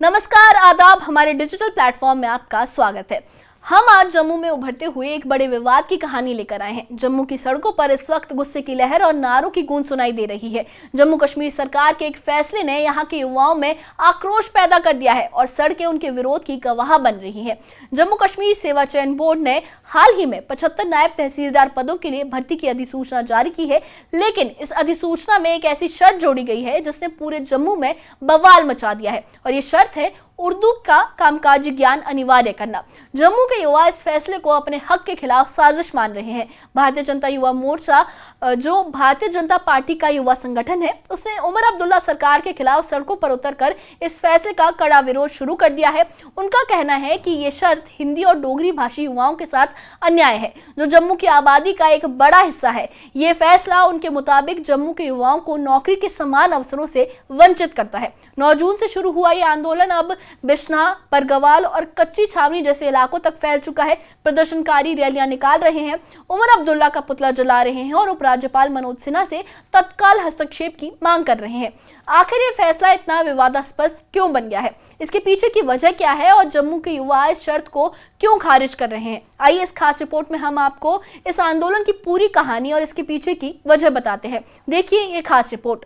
नमस्कार, आदाब। हमारे डिजिटल प्लेटफॉर्म में आपका स्वागत है। हम आज जम्मू में उभरते हुए एक बड़े विवाद की कहानी लेकर आए हैं। जम्मू की सड़कों पर इस वक्त गुस्से की लहर और नारों की गूंज सुनाई दे रही है। जम्मू कश्मीर सरकार के एक फैसले ने यहां के युवाओं में आक्रोश पैदा कर दिया है और सड़कें उनके विरोध की गवाह बन रही हैं। जम्मू कश्मीर सेवा चयन बोर्ड ने हाल ही में 75 नायब तहसीलदार पदों के लिए भर्ती की अधिसूचना जारी की है, लेकिन इस अधिसूचना में एक ऐसी शर्त जोड़ी गई है जिसने पूरे जम्मू में बवाल मचा दिया है और ये शर्त है उर्दू का कामकाजी ज्ञान अनिवार्य करना। जम्मू के युवा इस फैसले को अपने हक के खिलाफ साजिश मान रहे हैं। भारतीय जनता युवा मोर्चा, जो भारतीय जनता पार्टी का युवा संगठन है, उसने उमर अब्दुल्ला सरकार के खिलाफ सड़कों पर उतरकर इस फैसले का कड़ा विरोध शुरू कर दिया है। उनका कहना है कि ये शर्त हिंदी और डोगरी भाषी युवाओं के साथ अन्याय है, जो जम्मू की आबादी का एक बड़ा हिस्सा है। ये फैसला उनके मुताबिक जम्मू के युवाओं को नौकरी के समान अवसरों से वंचित करता है। 9 जून से शुरू हुआ ये आंदोलन अब बिश्नाह, परगवाल और कच्ची छावनी जैसे इलाकों तक फैल चुका है। प्रदर्शनकारी रैलियां निकाल रहे हैं, उमर अब्दुल्ला का पुतला जला रहे हैं और उपराज्यपाल मनोज सिन्हा से तत्काल हस्तक्षेप की मांग कर रहे हैं। आखिर ये फैसला इतना विवादास्पद क्यों बन गया है? इसके पीछे की वजह क्या है और जम्मू के युवा इस शर्त को क्यों खारिज कर रहे हैं? आइए इस खास रिपोर्ट में हम आपको इस आंदोलन की पूरी कहानी और इसके पीछे की वजह बताते हैं। देखिए ये खास रिपोर्ट।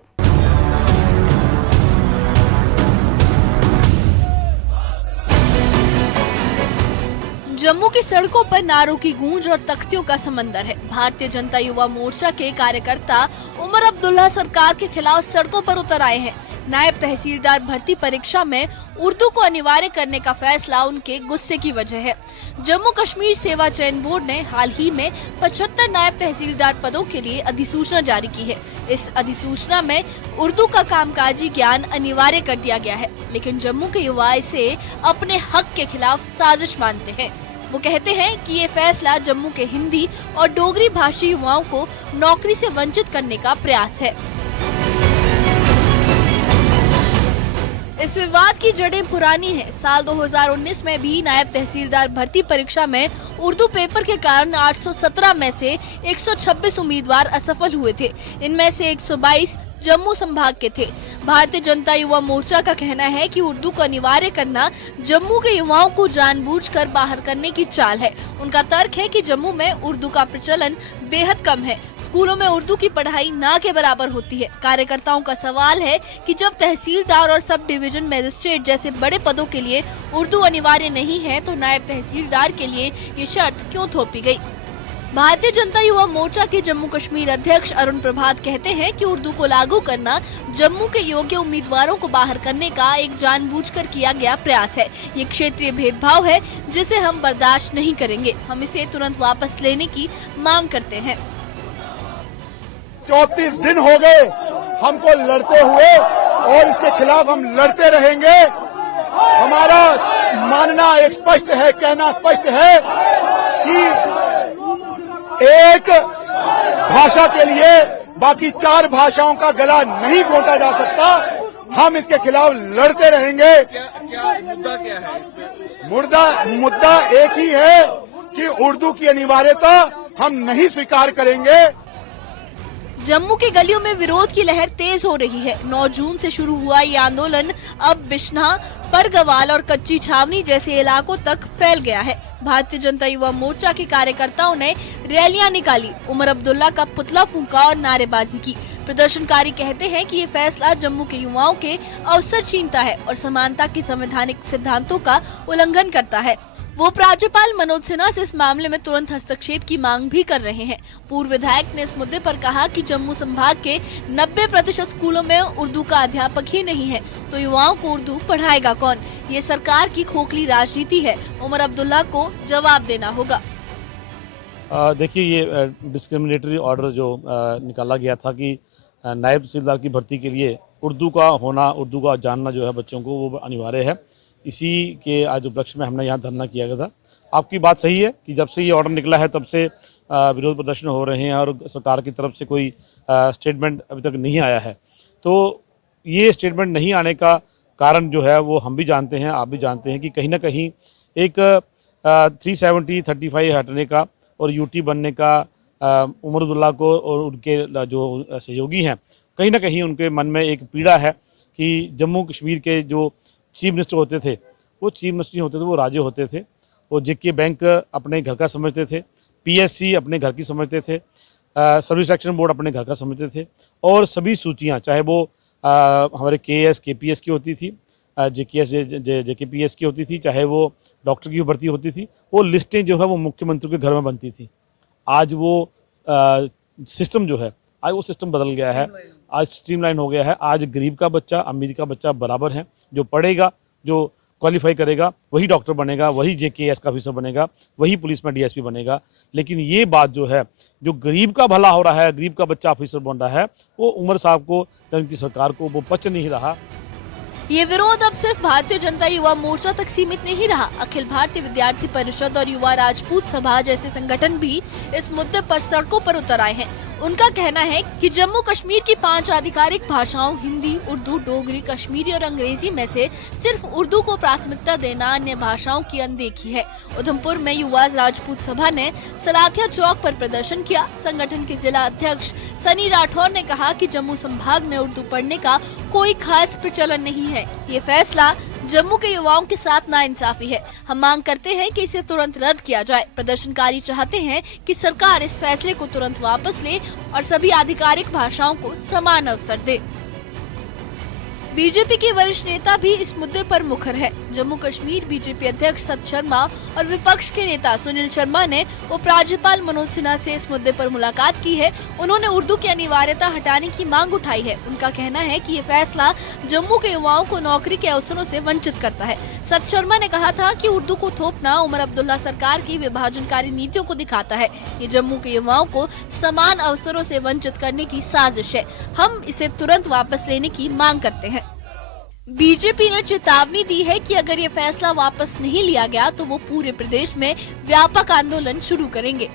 जम्मू की सड़कों पर नारों की गूंज और तख्तियों का समंदर है। भारतीय जनता युवा मोर्चा के कार्यकर्ता उमर अब्दुल्ला सरकार के खिलाफ सड़कों पर उतर आए हैं। नायब तहसीलदार भर्ती परीक्षा में उर्दू को अनिवार्य करने का फैसला उनके गुस्से की वजह है। जम्मू कश्मीर सेवा चयन बोर्ड ने हाल ही में 75 नायब तहसीलदार पदों के लिए अधिसूचना जारी की है। इस अधिसूचना में उर्दू का कामकाजी ज्ञान अनिवार्य कर दिया गया है, लेकिन जम्मू के युवा इसे अपने हक के खिलाफ साजिश मानते हैं। वो कहते हैं कि ये फैसला जम्मू के हिंदी और डोगरी भाषी युवाओं को नौकरी से वंचित करने का प्रयास है। इस विवाद की जड़ें पुरानी हैं। साल 2019 में भी नायब तहसीलदार भर्ती परीक्षा में उर्दू पेपर के कारण 817 में से 126 उम्मीदवार असफल हुए थे। इनमें से 122 जम्मू संभाग के थे। भारतीय जनता युवा मोर्चा का कहना है कि उर्दू को अनिवार्य करना जम्मू के युवाओं को जानबूझकर बाहर करने की चाल है। उनका तर्क है कि जम्मू में उर्दू का प्रचलन बेहद कम है। स्कूलों में उर्दू की पढ़ाई ना के बराबर होती है। कार्यकर्ताओं का सवाल है कि जब तहसीलदार और सब डिवीजन मजिस्ट्रेट जैसे बड़े पदों के लिए उर्दू अनिवार्य नहीं है, तो नायब तहसीलदार के लिए ये शर्त क्यों थोपी गई? भारतीय जनता युवा मोर्चा के जम्मू कश्मीर अध्यक्ष अरुण प्रभात कहते हैं कि उर्दू को लागू करना जम्मू के योग्य उम्मीदवारों को बाहर करने का एक जानबूझकर किया गया प्रयास है। ये क्षेत्रीय भेदभाव है जिसे हम बर्दाश्त नहीं करेंगे। हम इसे तुरंत वापस लेने की मांग करते हैं। 34 दिन हो गए हमको लड़ते हुए और इसके खिलाफ हम लड़ते रहेंगे। हमारा मानना एक स्पष्ट है, कहना स्पष्ट है कि एक भाषा के लिए बाकी 4 भाषाओं का गला नहीं घोंटा जा सकता। हम इसके खिलाफ लड़ते रहेंगे। मुद्दा क्या है इसमें? मुद्दा एक ही है कि उर्दू की अनिवार्यता हम नहीं स्वीकार करेंगे। जम्मू की गलियों में विरोध की लहर तेज हो रही है। 9 जून से शुरू हुआ ये आंदोलन अब बिश्नाह, परगवाल और कच्ची छावनी जैसे इलाकों तक फैल गया है। भारतीय जनता युवा मोर्चा के कार्यकर्ताओं ने रैलियां निकाली, उमर अब्दुल्ला का पुतला फूंका और नारेबाजी की। प्रदर्शनकारी कहते हैं कि ये फैसला जम्मू के युवाओं के अवसर छीनता है और समानता के संवैधानिक सिद्धांतों का उल्लंघन करता है। वो राज्यपाल मनोज सिन्हा से इस मामले में तुरंत हस्तक्षेप की मांग भी कर रहे हैं। पूर्व विधायक ने इस मुद्दे पर कहा कि जम्मू संभाग के 90% स्कूलों में उर्दू का अध्यापक ही नहीं है, तो युवाओं को उर्दू पढ़ाएगा कौन? ये सरकार की खोखली राजनीति है। उमर अब्दुल्ला को जवाब देना होगा। देखिए, ये डिस्क्रिमिनेटरी ऑर्डर जो निकाला गया था कि नायब तहसीलदार की भर्ती के लिए उर्दू का होना, उर्दू का जानना जो है बच्चों को, वो अनिवार्य है। इसी के आज उपलक्ष्य में हमने यहाँ धरना किया गया था। आपकी बात सही है कि जब से ये ऑर्डर निकला है तब से विरोध प्रदर्शन हो रहे हैं और सरकार की तरफ से कोई स्टेटमेंट अभी तक नहीं आया है। तो ये स्टेटमेंट नहीं आने का कारण जो है वो हम भी जानते हैं, आप भी जानते हैं कि कहीं ना कहीं एक 370-35 हटने का और यूटी बनने का उमर अब्दुल्ला को और उनके जो सहयोगी हैं, कहीं ना कहीं उनके मन में एक पीड़ा है कि जम्मू कश्मीर के जो चीफ मिनिस्टर होते थे, वो चीफ मिनिस्टर नहीं होते थे, वो राजे होते थे। वो जेके बैंक अपने घर का समझते थे, पीएससी अपने घर की समझते थे, सर्विस सिलेक्शन बोर्ड अपने घर का समझते थे, और सभी सूचियाँ चाहे वो हमारे केएस केपीएस की होती थी, जेकेएस जेकेपीएस की होती थी, चाहे वो डॉक्टर की भर्ती होती थी, वो लिस्टें जो है वो मुख्यमंत्री के घर में बनती थी। आज वो सिस्टम जो है, आज वो सिस्टम बदल गया है, आज स्ट्रीमलाइन हो गया है। आज गरीब का बच्चा अमीर का बच्चा बराबर है। जो पढ़ेगा, जो क्वालिफाई करेगा, वही डॉक्टर बनेगा, वही जेकेएस का ऑफिसर बनेगा, वही पुलिस में डीएसपी बनेगा। लेकिन ये बात जो है, जो गरीब का भला हो रहा है, गरीब का बच्चा ऑफिसर बन रहा है, वो उमर साहब को, उनकी सरकार को वो पच नहीं रहा। ये विरोध अब सिर्फ भारतीय जनता युवा मोर्चा तक सीमित नहीं रहा। अखिल भारतीय विद्यार्थी परिषद और युवा राजपूत सभा जैसे संगठन भी इस मुद्दे पर सड़कों पर उतर आए हैं। उनका कहना है कि जम्मू कश्मीर की 5 आधिकारिक भाषाओं हिंदी, उर्दू, डोगरी, कश्मीरी और अंग्रेजी में से सिर्फ उर्दू को प्राथमिकता देना अन्य भाषाओं की अनदेखी है। उधमपुर में युवा राजपूत सभा ने सलाथिया चौक पर प्रदर्शन किया। संगठन के जिला अध्यक्ष सनी राठौर ने कहा कि जम्मू संभाग में उर्दू पढ़ने का कोई खास प्रचलन नहीं है। ये फैसला जम्मू के युवाओं के साथ नाइंसाफी है। हम मांग करते हैं कि इसे तुरंत रद्द किया जाए। प्रदर्शनकारी चाहते हैं कि सरकार इस फैसले को तुरंत वापस ले और सभी आधिकारिक भाषाओं को समान अवसर दे। बीजेपी के वरिष्ठ नेता भी इस मुद्दे पर मुखर है। जम्मू कश्मीर बीजेपी अध्यक्ष सत शर्मा और विपक्ष के नेता सुनील शर्मा ने उपराज्यपाल मनोज सिन्हा से इस मुद्दे पर मुलाकात की है। उन्होंने उर्दू की अनिवार्यता हटाने की मांग उठाई है। उनका कहना है कि ये फैसला जम्मू के युवाओं को नौकरी के अवसरों से वंचित करता है। सत शर्मा ने कहा था कि उर्दू को थोपना उमर अब्दुल्ला सरकार की विभाजनकारी नीतियों को दिखाता है। ये जम्मू के युवाओं को समान अवसरों से वंचित करने की साजिश है। हम इसे तुरंत वापस लेने की मांग करते हैं। बीजेपी ने चेतावनी दी है कि अगर ये फैसला वापस नहीं लिया गया तो वो पूरे प्रदेश में व्यापक आंदोलन शुरू करेंगे।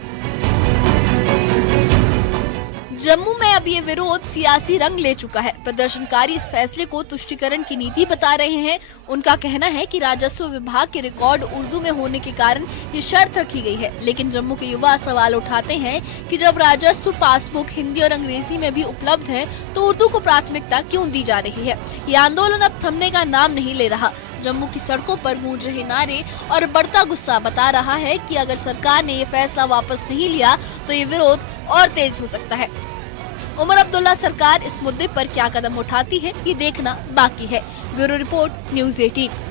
जम्मू में अब ये विरोध सियासी रंग ले चुका है। प्रदर्शनकारी इस फैसले को तुष्टीकरण की नीति बता रहे हैं। उनका कहना है कि राजस्व विभाग के रिकॉर्ड उर्दू में होने के कारण ये शर्त रखी गई है। लेकिन जम्मू के युवा सवाल उठाते हैं कि जब राजस्व पासबुक हिंदी और अंग्रेजी में भी उपलब्ध है तो उर्दू को प्राथमिकता क्यों दी जा रही है। ये आंदोलन अब थमने का नाम नहीं ले रहा। जम्मू की सड़कों पर गूंज रहे नारे और बढ़ता गुस्सा बता रहा है कि अगर सरकार ने ये फैसला वापस नहीं लिया तो ये विरोध और तेज हो सकता है। उमर अब्दुल्ला सरकार इस मुद्दे पर क्या कदम उठाती है, ये देखना बाकी है। Bureau report, news 18।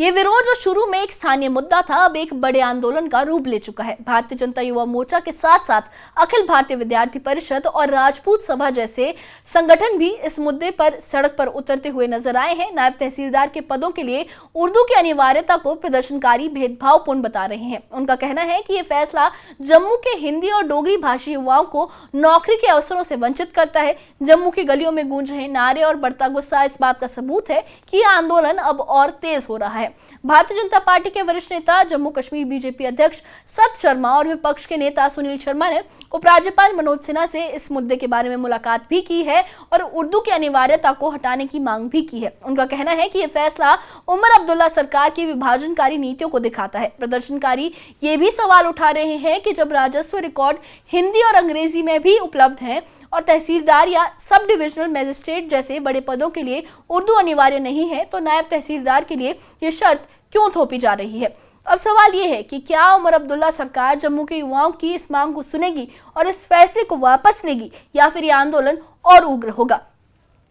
ये विरोध जो शुरू में एक स्थानीय मुद्दा था, अब एक बड़े आंदोलन का रूप ले चुका है। भारतीय जनता युवा मोर्चा के साथ साथ अखिल भारतीय विद्यार्थी परिषद और राजपूत सभा जैसे संगठन भी इस मुद्दे पर सड़क पर उतरते हुए नजर आए हैं। नायब तहसीलदार के पदों के लिए उर्दू की अनिवार्यता को प्रदर्शनकारी भेदभावपूर्ण बता रहे हैं। उनका कहना है कि ये फैसला जम्मू के हिंदी और डोगरी भाषी युवाओं को नौकरी के अवसरों से वंचित करता है। जम्मू की गलियों में गूंज रहे नारे और बढ़ता गुस्सा इस बात का सबूत है कि यह आंदोलन अब और तेज हो रहा है। भारतीय जनता पार्टी के वरिष्ठ नेता जम्मू कश्मीर बीजेपी अध्यक्ष सत शर्मा और विपक्ष के नेता सुनील शर्मा ने उपराज्यपाल मनोज सिन्हा से इस मुद्दे के बारे में मुलाकात भी की है और उर्दू की अनिवार्यता को हटाने की मांग भी की है। उनका कहना है कि यह फैसला उमर अब्दुल्ला सरकार की विभाजनकारी नीतियों को दिखाता है। प्रदर्शनकारी ये भी सवाल उठा रहे हैं कि जब राजस्व रिकॉर्ड हिंदी और अंग्रेजी में भी उपलब्ध है और तहसीलदार या सब डिविजनल मजिस्ट्रेट जैसे बड़े पदों के लिए उर्दू अनिवार्य नहीं है तो नायब तहसीलदार के लिए ये शर्त क्यों थोपी जा रही है। अब सवाल ये है कि क्या उमर अब्दुल्ला सरकार जम्मू के युवाओं की इस मांग को सुनेगी और इस फैसले को वापस लेगी या फिर ये आंदोलन और उग्र होगा।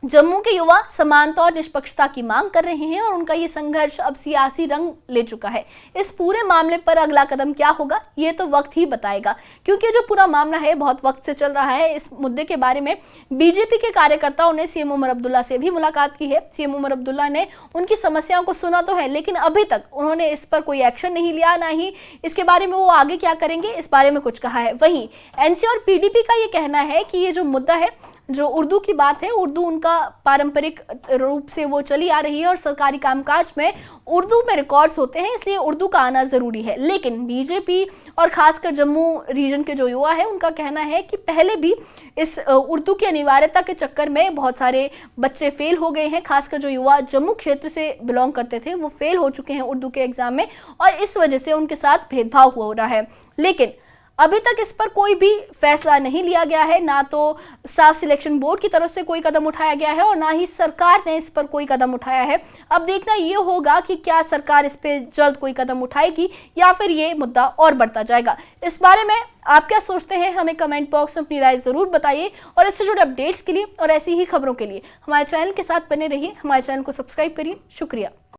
जम्मू के युवा समानता और निष्पक्षता की मांग कर रहे हैं और उनका ये संघर्ष अब सियासी रंग ले चुका है। इस पूरे मामले पर अगला कदम क्या होगा ये तो वक्त ही बताएगा, क्योंकि जो पूरा मामला है बहुत वक्त से चल रहा है। इस मुद्दे के बारे में बीजेपी के कार्यकर्ताओं ने सीएम उमर अब्दुल्ला से भी मुलाकात की है। सीएम उमर अब्दुल्ला ने उनकी समस्याओं को सुना तो है, लेकिन अभी तक उन्होंने इस पर कोई एक्शन नहीं लिया, ना ही इसके बारे में वो आगे क्या करेंगे इस बारे में कुछ कहा है। वहीं एनसी और पीडीपी का ये कहना है कि ये जो मुद्दा है, जो उर्दू की बात है, उर्दू उनका पारंपरिक रूप से वो चली आ रही है और सरकारी कामकाज में उर्दू में रिकॉर्ड्स होते हैं, इसलिए उर्दू का आना ज़रूरी है। लेकिन बीजेपी और खासकर जम्मू रीजन के जो युवा है उनका कहना है कि पहले भी इस उर्दू की अनिवार्यता के चक्कर में बहुत सारे बच्चे फेल हो गए हैं। खासकर जो युवा जम्मू क्षेत्र से बिलोंग करते थे वो फेल हो चुके हैं उर्दू के एग्ज़ाम में और इस वजह से उनके साथ भेदभाव हो रहा है। लेकिन अभी तक इस पर कोई भी फैसला नहीं लिया गया है, ना तो स्टाफ सिलेक्शन बोर्ड की तरफ से कोई कदम उठाया गया है और ना ही सरकार ने इस पर कोई कदम उठाया है। अब देखना ये होगा कि क्या सरकार इस पे जल्द कोई कदम उठाएगी या फिर ये मुद्दा और बढ़ता जाएगा। इस बारे में आप क्या सोचते हैं, हमें कमेंट बॉक्स में अपनी राय जरूर बताइए और इससे जुड़े अपडेट्स के लिए और ऐसी ही खबरों के लिए हमारे चैनल के साथ बने रहिए। हमारे चैनल को सब्सक्राइब करिए। शुक्रिया।